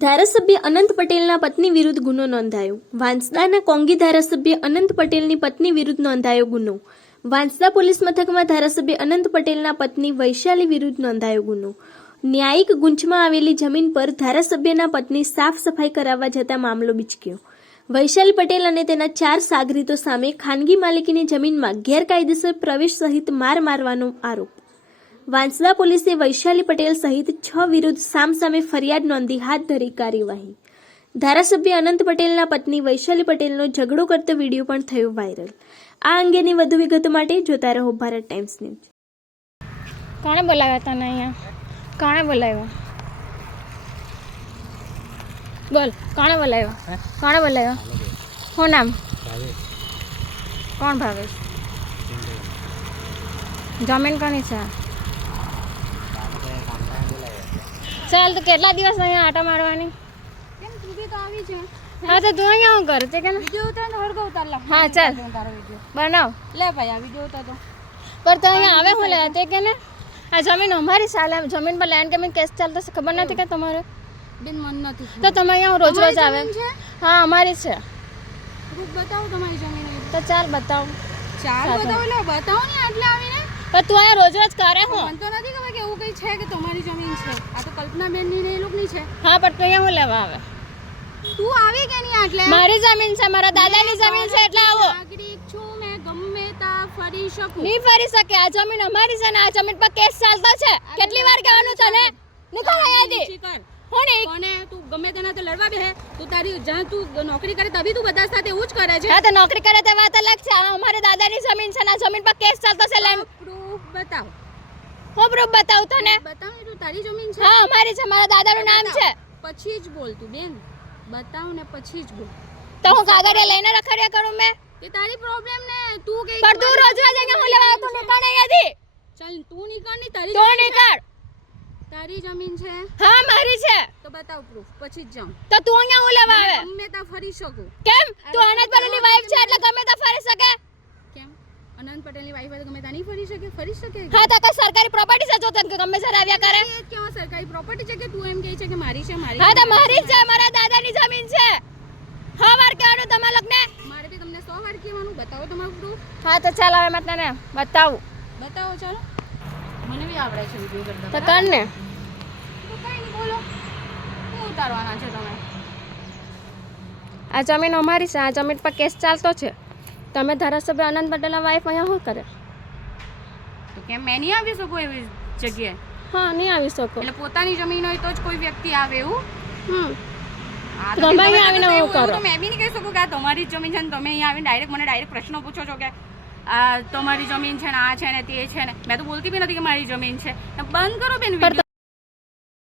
ધારાસભ્ય અનંત પટેલના પત્ની વિરુદ્ધ ગુનો નોંધાયો. વાંસદાના કોંગી ધારાસભ્ય અનંત પટેલની પત્ની વિરુદ્ધ નોંધાયો ગુનો. વાંસદા પોલીસ મથકમાં ધારાસભ્ય અનંત પટેલના પત્ની વૈશાલી વિરુદ્ધ નોંધાયો ગુનો. ન્યાયિક ગુંચમાં આવેલી જમીન પર ધારાસભ્યના પત્ની સાફ સફાઈ કરાવવા જતા મામલો બીચક્યો. વૈશાલી પટેલ અને તેના 4 સાગરીતો સામે ખાનગી માલિકીની જમીનમાં ગેરકાયદેસર પ્રવેશ સહિત માર મારવાનો આરોપ. વાંસદા પોલીસે વૈશાલી પટેલ સહિત 6 વિરુદ્ધ સામસામે ફરિયાદ નોંધી હાથ ધરી કાર્યવાહી. ધારાસભ્ય અનંત પટેલના પત્ની વૈશાલી પટેલનો ઝઘડો કરતો વિડીયો પણ થયો વાયરલ. આ અંગેની વધુ વિગતો માટે જોતા રહો ભારત ટાઈમ્સ ન્યૂઝ. કોણે બોલાવ્યા તને અહીંયા? કોણે બોલાવ્યા? બોલ, કોણે બોલાવ્યા? કોણે બોલાવ્યા? શું નામ? કોણ ભાવેશ? જમીન કોની છે? ચાલ, તો કેટલા દિવસ અહીંયા આટા મારવાની? કેમ તું બી તો આવી છે? હા, તો તું અહીંયા શું કરે છે કે વિડિયો ઉતાર ને હળગો ઉતાર લા. હા, ચાલ તારો વિડિયો બનાવ. લે ભાઈ, આ વિડિયો ઉતાર તો. પર તો અહીંયા આવે શું લેવા તે કે ને? આ જમીન અમારી ચાલે, જમીન પર લેન્ડ કેમિંગ કેસ ચાલતો છે, ખબર નથી કે તમારે? બેન મન નથી. તો તમે અહીંયા રોજ રોજ આવે? હા, અમારી છે. રૂપ બતાવો તમારી જમીન. તો ચાલ બતાવ. ચાલ બતાવો, લે બતાવો ને આટલે આવીને. પણ તું અહીંયા રોજ રોજ કરે હું? મન તો નથી ખબર કે એવું કઈ છે કે તમારી જમીન છે. આ તો કલ્પના બેન ની ને એ લોકોની છે. હા, પણ તું અહીંયા હું લેવા આવે? તું આવી કે નહીં આટલે? મારી જમીન છે, મારા દાદાની જમીન છે, એટલે આવો. નાગરિક છું મેં, ગમે તા ફરી શકું. નહીં ફરી શકે. આ જમીન અમારી છે ને આ જમીન પર કેસ ચાલતો છે. કેટલી વાર કહેવાનું તને? નીકળ અહીંયાથી. કર. હું નહીં. કોને તું ગમે તેના તો લડવા બેહે. તું તારી જ્યાં તું નોકરી કરે તभी તું બધા સાથે એવું જ કરે છે. હા, તો નોકરી કરે તે વાત અલગ છે. આ અમારી દાદાની જમીન છે ને આ જમીન પર કેસ ચાલતો છે. લેન્ડ પ્રૂફ બતાવ. હું પ્રૂફ બતાવું તને? બતાવ ને, તું તારી જમીન છે. હા, અમારી છે, મારા દાદાનું નામ છે. પછી જ બોલ તું બેન. બતાવ ને પછી જ બોલ. તો હું કાગળિયા લઈને રખડ્યા કરું મેં? એ તારી પ્રોબ્લેમ ને. તું કે પણ તું રોજ રોજ અહીંયા હું લેવા આવતો? નીકળ અહીંયાથી. ચાલ તું નીકળ ની. તારી તું જમીન છે. નીકળ. તારી જમીન છે હા, મારી છે. તો બતાવ પ્રૂફ, પછી જ જાઉં. તો તું અહીંયા હું લેવા આવે? ગમે તા ફરી શકું. કેમ? તું અનંત પટેલની વાઈફ છે એટલે ગમે તો ફરી શકે? કેમ? અનંત પટેલની વાઈફ તો ગમે તા નહીં ફરી શકે? ફરી શકે. હા, તો કઈ સરકારી પ્રોપર્ટી છે જો તને કે ગમે સર આવ્યા કરે? એ કેવા સરકારી પ્રોપર્ટી છે કે તું એમ કહે છે કે મારી છે? મારી હા, તો મારી જ છે, મારા દાદાની જમીન છે. હા, વાર કહેવાનું તમારા લોકોને? મારે બી તમને 100 વાર કહેવાનું. બતાવો તમારું પ્રૂફ. હા, તો ચાલ હવે મેં તને બતાવું. બતાવો. ચાલો, મને બી આવડે છે વિડિયો કરતા. તો કર ને. તો કઈ નહીં, બોલો શું ઉતારવાના છે તમે? આ જમીન અમારી છે, આ જમીન પર કેસ ચાલતો છે. તમે ધારાસભ્ય અનંત પટેલના વાઈફ અહીંયા શું કરે? તો કેમ મેં નહીં આવી શકું એવી જગ્યાએ? હા, નહીં આવી શકો. એટલે પોતાની જમીન હોય તો જ કોઈ વ્યક્તિ આવે એવું? આ તો તમે તમે અહીંયા આવીને તો શું એવું કરો? તો મેં બી નહીં કહી શકું કે આ તમારી જ જમીન છે ને તમે અહીંયા આવીને ડાયરેક્ટ પ્રશ્નો પૂછો છો કે આ તમારી જમીન છે ને આ છે ને તે છે ને. મેં તો બોલતી બી નથી કે મારી જમીન છે. તો બંધ કરો બેન પણ